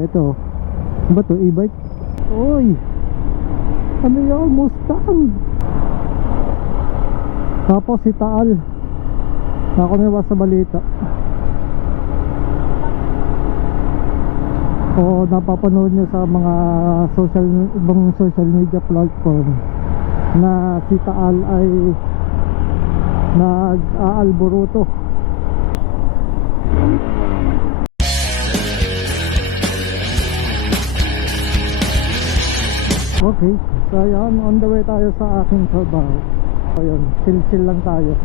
Ito, ano ba to? E-bike? Uy! Ano yun? Mustang! Tapos si Taal. Nakakuniwas sa balita. O napapanood nyo sa mga ibang social media platform na si Taal ay nag-aalboruto. Okay, so ayan, on the way tayo sa aking trabaho. Ayun, chill lang tayo.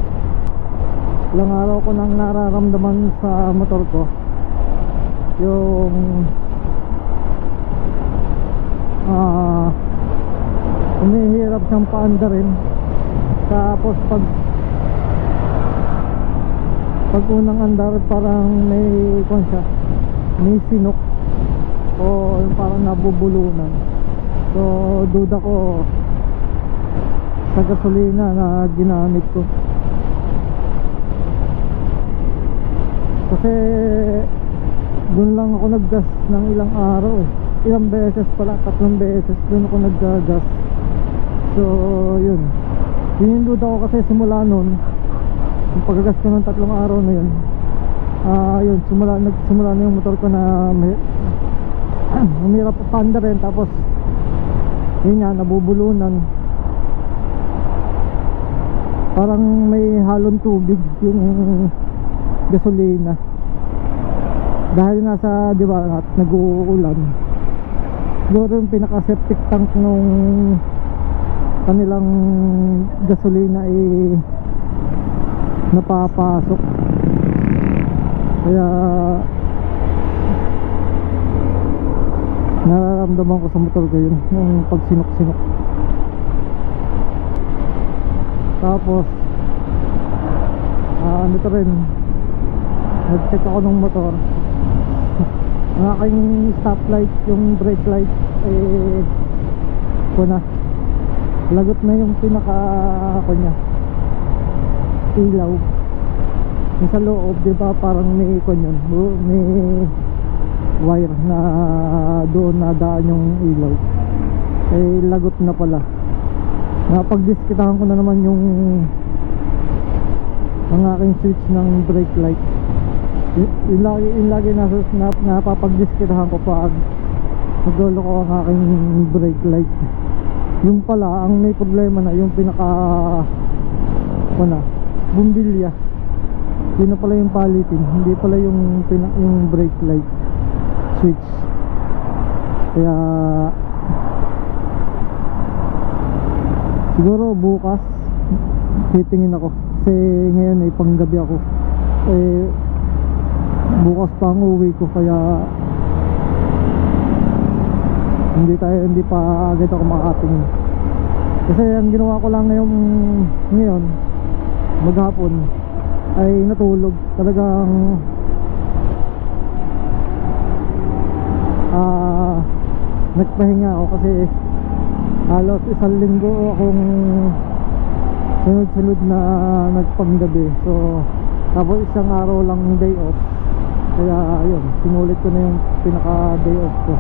Ilang araw ko nang nararamdaman sa motor ko yung umihirap siyang paandarin. Tapos pag unang andar parang may may sinok o parang nabubulunan. So duda ko sa gasolina na ginamit ko, kasi dun lang ako naggas ng ilang araw ilang beses pala, 3 beses dun ako naggagas. So yun yung duda ko, kasi simula nun yung paggagas ko ng 3 araw na yun, yun nagsimula na yung motor ko na umirap panda rin. Tapos yun nga, nabubulunan, parang may halong tubig yung gasolina dahil nga sa, di ba, nag-uulan. Siguro yung pinaka septic tank nung kanilang gasolina ay napapasok, kaya nararamdaman ko sa motor ko yun, yung pagsinok-sinok. Tapos ito rin, nag-check ako ng motor. Ang aking stoplight, yung brake light lagot na yung pinaka ilaw. Yung sa loob, diba, parang may may wire na doon nadaan yung ilaw, lagot na pala. Napagdiskitahan ko na naman yung ang aking switch ng brake light. Yung lagi napapagdiskitahan ko pag naglolo ko ang aking brake light. Yung pala, ang may problema na yung pinaka bumbilya, yun na pala yung palitin, hindi pala yung brake light switch. Kaya siguro bukas titingin ako, kasi ngayon ay panggabi ako, bukas pa ang uwi ko, kaya hindi pa agad ako makatingin. Kasi ang ginawa ko lang ngayon maghapon ay natulog. Talagang nagpahinga ako kasi halos 1 linggo akong sunod-sunod na nagpanggabi. So tapos 1 araw lang day off, kaya yun, sinulit ko na yung pinaka day off ko.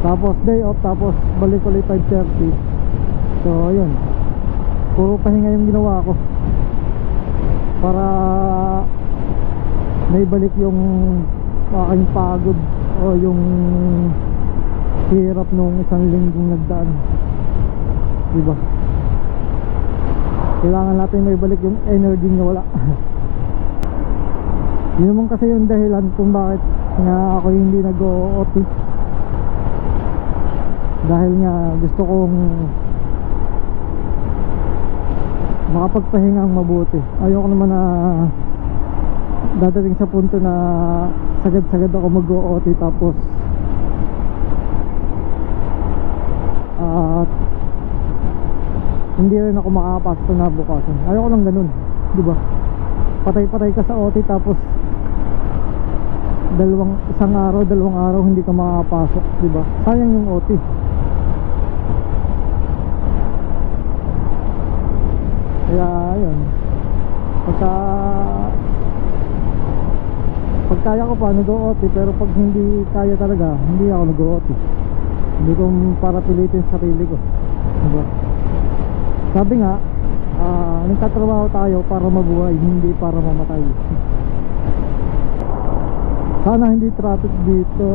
Tapos day off, tapos balik ulit 5:30. So ayun, puro pahinga yung ginawa ko para naibalik yung aking pagod o yung hirap nung 1 linggong nagdaan, diba? Kailangan natin maibalik yung energy na wala. Yun naman kasi yung dahilan kung bakit nga ako hindi nag-OT, dahil nga gusto kong makapagpahinga ang mabuti. Ayoko naman na dadating sa punto na sagad-sagad ako mag-OT tapos hindi rin ako makakapasok na bukasan. Ayoko lang ganun, diba? Patay-patay ka sa OT tapos 1 araw, 2 araw hindi ka makakapasok, diba? Sayang yung OT. Kaya ayun, pagka Pag kaya ko pa nag-OT, pero pag hindi kaya talaga, hindi ako nag-OT. Hindi ko para pilitin sarili ko, diba? Sabi nga, nagtatrabaho tayo para mabuhay, hindi para mamatay. Sana hindi traffic dito.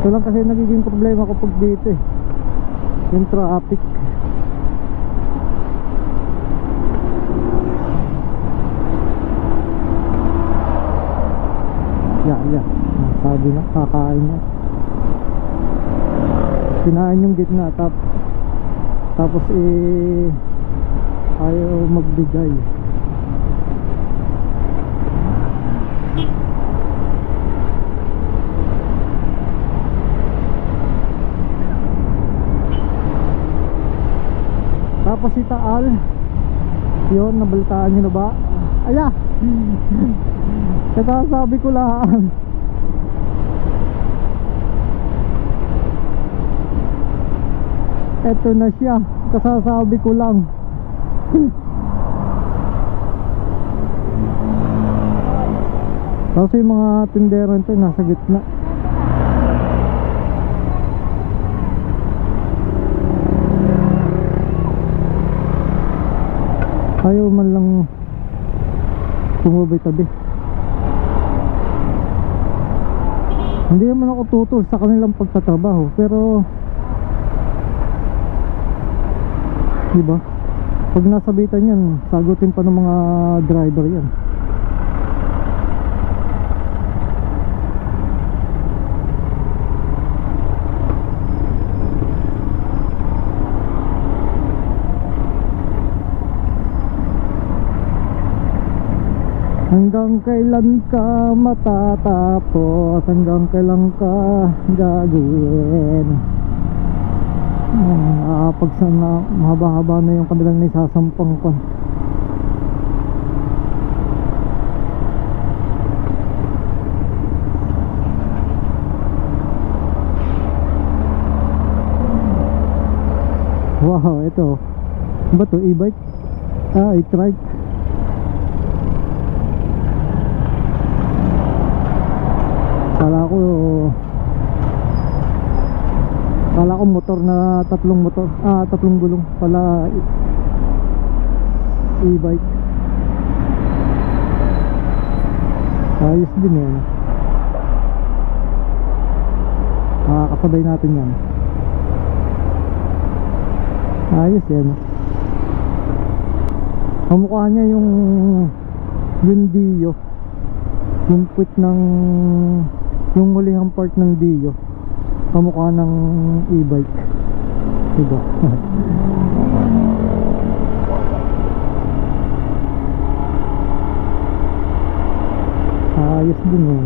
Ito lang kasi nagiging problema ko pag dito eh, yung traffic. Yeah. Sabi na, kakain na. Kinain yung gitna, tapos ayaw magbigay. Tapos si Taal, yun, nabalitaan nyo na ba? Ala! Katasabi ko lang. Eto na siya, kasasabi ko lang. Tapos yung mga tindero nito nasa gitna. Ayaw man lang tumubay tabi. Hindi naman ako tutol sa kanilang pagtatrabaho, pero diba, pag nasabitan yan, sagutin pa ng mga driver yan. Hanggang kailan ka matatapos? Hanggang kailan ka gagawin? Pag sana mahaba-haba na yung kanilang nisasampang ko. Wow, ito ano ba to? E-bike? E-trike. Kala ko motor na tatlong gulong pala, e-bike. Ayos din yan. Makakasabay natin yan. Ayos yan. Kamukha niya yung Dio, yung puwit ng yung mulihang part ng Dio, kamukha ng e-bike, diba? Ayos din eh.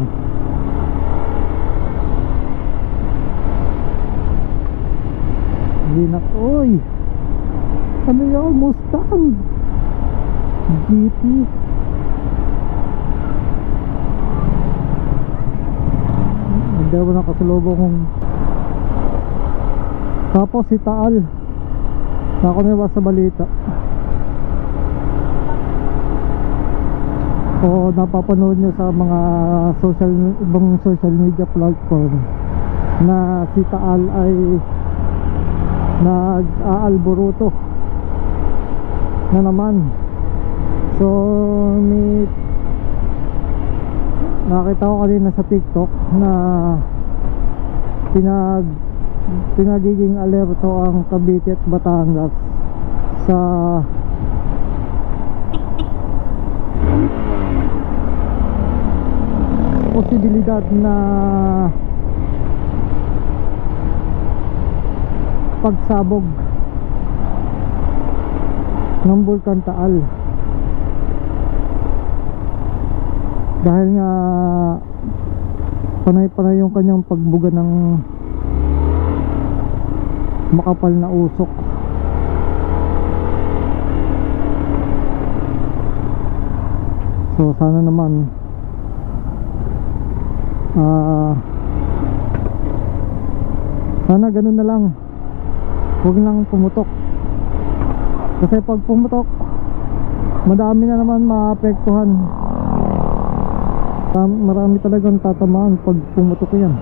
Hindi na, oy, ano yung Mustang GT. Hindi ako nakasalubong kong. Tapos si Taal, ako na sa balita o napapanood nyo sa mga ibang social media platform na si Taal ay nag-aalboruto na naman. So nakita ko kanina sa TikTok na pinagiging alerto ang Cavite at Batangas sa posibilidad na pagsabog ng Bulkan Taal, dahil nga panay-panay yung kanyang pagbuga ng makapal na usok. So sana naman sana ganun na lang, huwag lang pumutok, kasi pag pumutok madami na naman maapektuhan. Marami talagang tatamaan pag pumutok yan.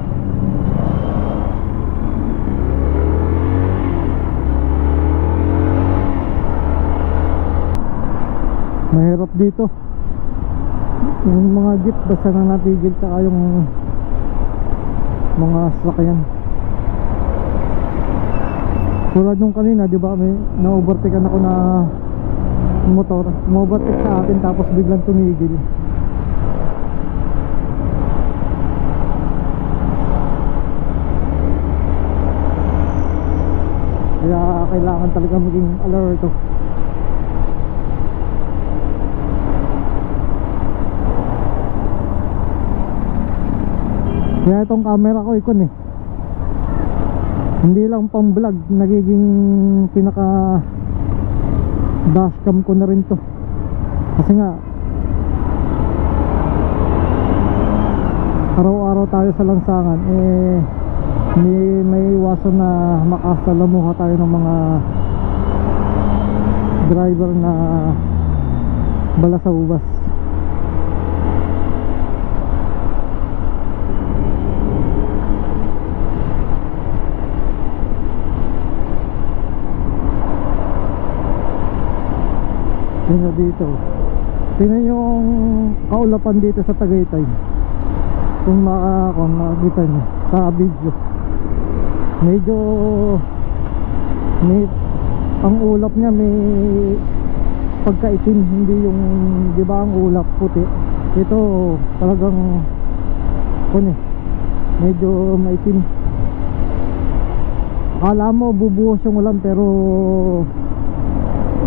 Mahirap dito yung mga jeep, basta na natigil, tsaka yung mga sasakyan. Tulad nung kanina, di ba, may na-overtakean ako na motor, umovertake sa akin tapos biglang tumigil. Kaya kailangan talaga maging alerto. Kaya itong camera ko ikon eh, hindi lang pang vlog, nagiging pinaka dashcam ko na rin to. Kasi nga araw-araw tayo sa lansangan, may iwasan na makasalamuha tayo ng mga driver na bala sa ubas. Tingnan dito, tingnan yung kaulapan dito sa Tagaytay. Kung makakita nyo sa video, medyo may, ang ulap niya may pagkaitim, hindi yung, di ba, ang ulap puti. Ito talagang medyo maitim. Akala mo bubuhos yung ulan, pero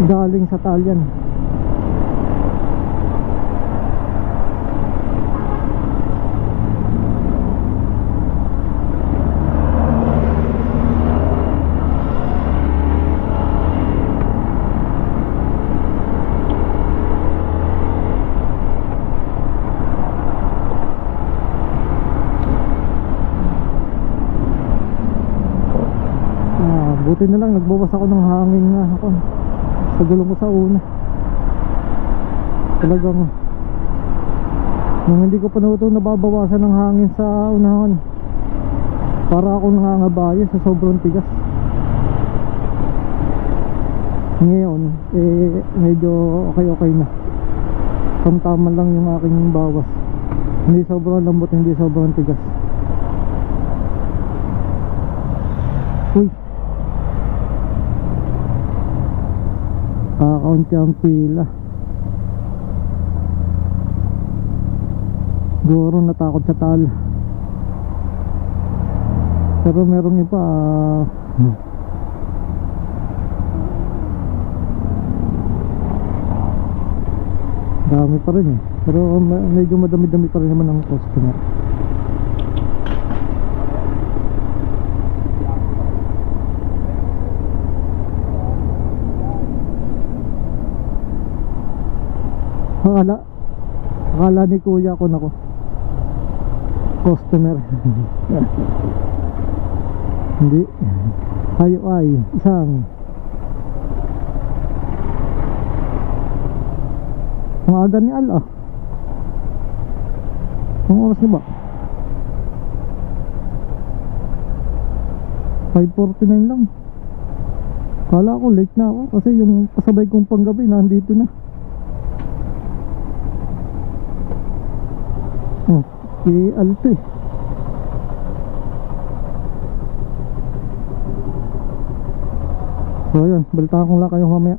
galing sa talyan. Buti na lang nagbawas ako ng hangin nga ako sa gulong ko sa una. Talagang nung hindi ko pa nababawasan ng hangin sa unahan, para ako nangangabayo sa sobrang tigas. Ngayon medyo okay na, tamtaman lang yung aking bawas. Hindi sobrang lambot, hindi sobrang tigas. Uy, kakaunti ang pila. Siguro natakot sa tal. Pero merong iba dami pa rin eh. Pero medyo madami-dami pa rin naman ang customer. Akala ni kuya ko nako customer. Hindi, tayo ay isang ang aga ni Al ah. Ang oras na ba? 5:49 lang. Kala ko late na ako kasi yung kasabay kong panggabi nandito na. Si Alto eh. So yun, balitaan ko lang kayo mamaya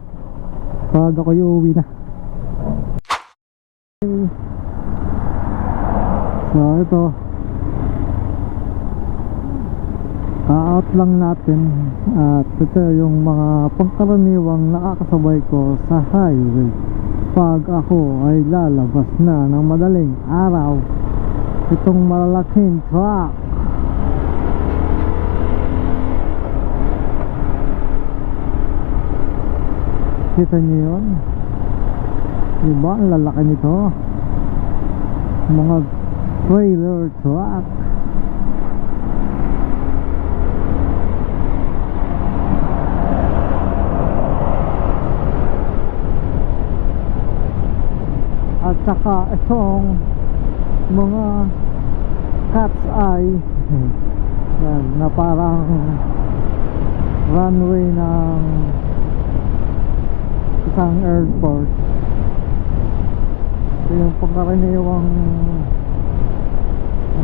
pag ako uuwi na. So ito, ka-out lang natin. At ito yung mga pangkaraniwang nakakasabay ko sa highway pag ako ay lalabas na ng madaling araw. Itong malalaking truck, kita nyo yun? Diba ang lalaki nito? Mga trailer truck. At saka itong mga cat's eye. Yan, na parang runway ng isang airport. Ito yung pangkaraniwang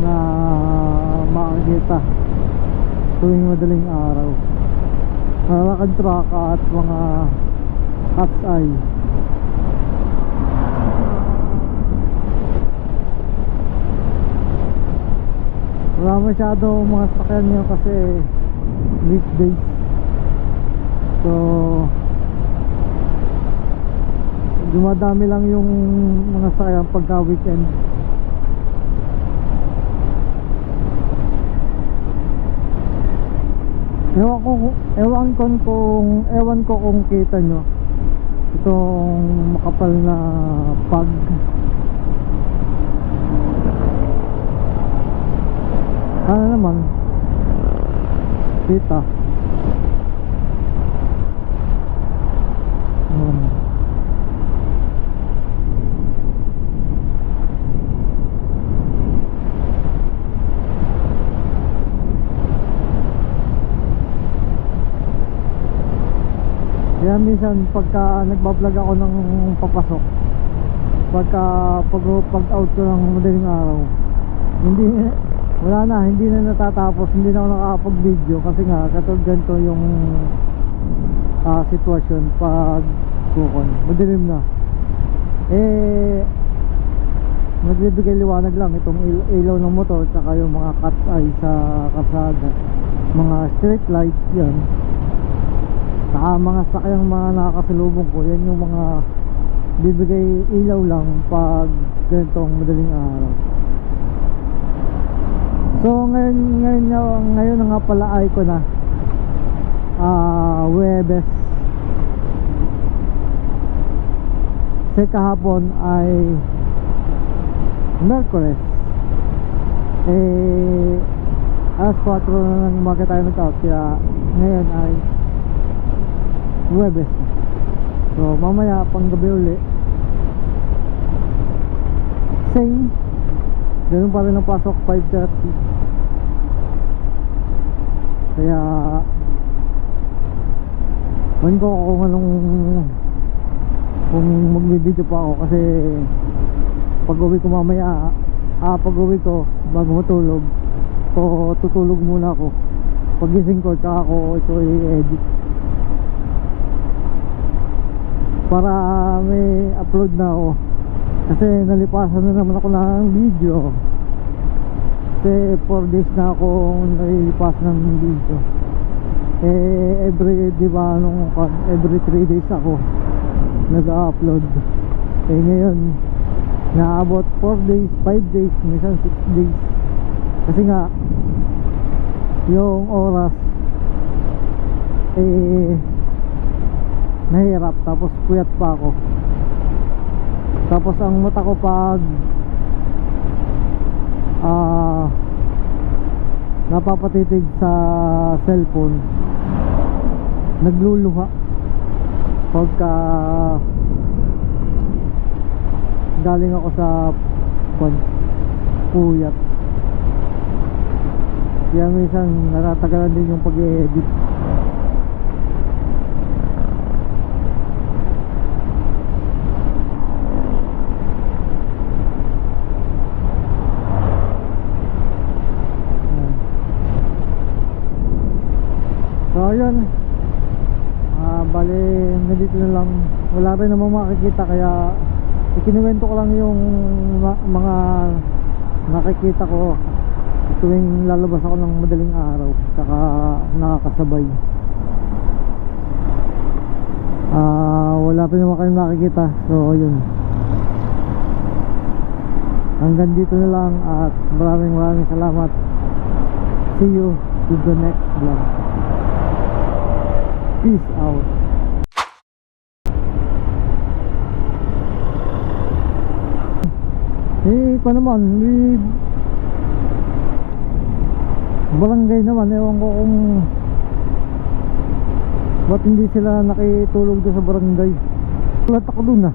na makikita tuwing madaling araw. Malalakad truck at mga cat's eye. Wala masyado mga sakyan nyo kasi weekdays. So dumadami lang yung mga sakyan pagka weekend. Ewan ko kung kita nyo itong makapal na pag. Sana naman kita. Kaya minsan pagka nagbablog ako ng papasok, pag out ko ng madaling araw, hindi na natatapos, hindi na ako nakakapag video kasi nga katulad ganito yung sitwasyon pag kukon, madilim na. Nagbibigay liwanag lang itong ilaw ng motor tsaka yung mga cat's eye sa kalsada, mga street light yan. Saka mga sakyang mga nakakasalubong ko, yan yung mga bibigay ilaw lang pag ganitong madaling araw. So ngayon na nga pala ay ko na Huwebes. Kasi kahapon ay Merkules. Alas 4 na ng umaga tayo nag-out, kaya ngayon ay Huwebes. So mamaya pang gabi uli same, ganun pa rin ang pasok, 5:30. Kaya man ko kung magbibideo pa ako kasi pag uwi ko mamaya, pag uwi ko bago matulog o tutulog muna ako, pag gising ko tsaka ako ito i-edit para may upload na ako. Kasi nalipasan na naman ako ng video. Kasi 4 days na ako nalilipas ng video. Every 3 days ako nag-upload. Ngayon naabot 4 days, 5 days, minsan 6 days. Kasi nga yung oras nahirap, tapos puyat pa ako. Tapos ang mata ko pag napapatitig sa cellphone, nagluluha pagka galing ako sa puyat. Kaya minsan natatagalan din yung pag-edit. So yun, bali nandito na lang, wala rin namang makikita, kaya ikinuwento ko lang yung mga nakikita ko tuwing lalabas ako ng madaling araw saka nakakasabay. Wala pa naman kayong nakikita, so yun, hanggang dito na lang at maraming salamat. See you to the next vlog. Peace out. Pa naman, barangay naman, ewan ko kung ba't hindi sila nakitulog doon sa barangay. Ulat ako dun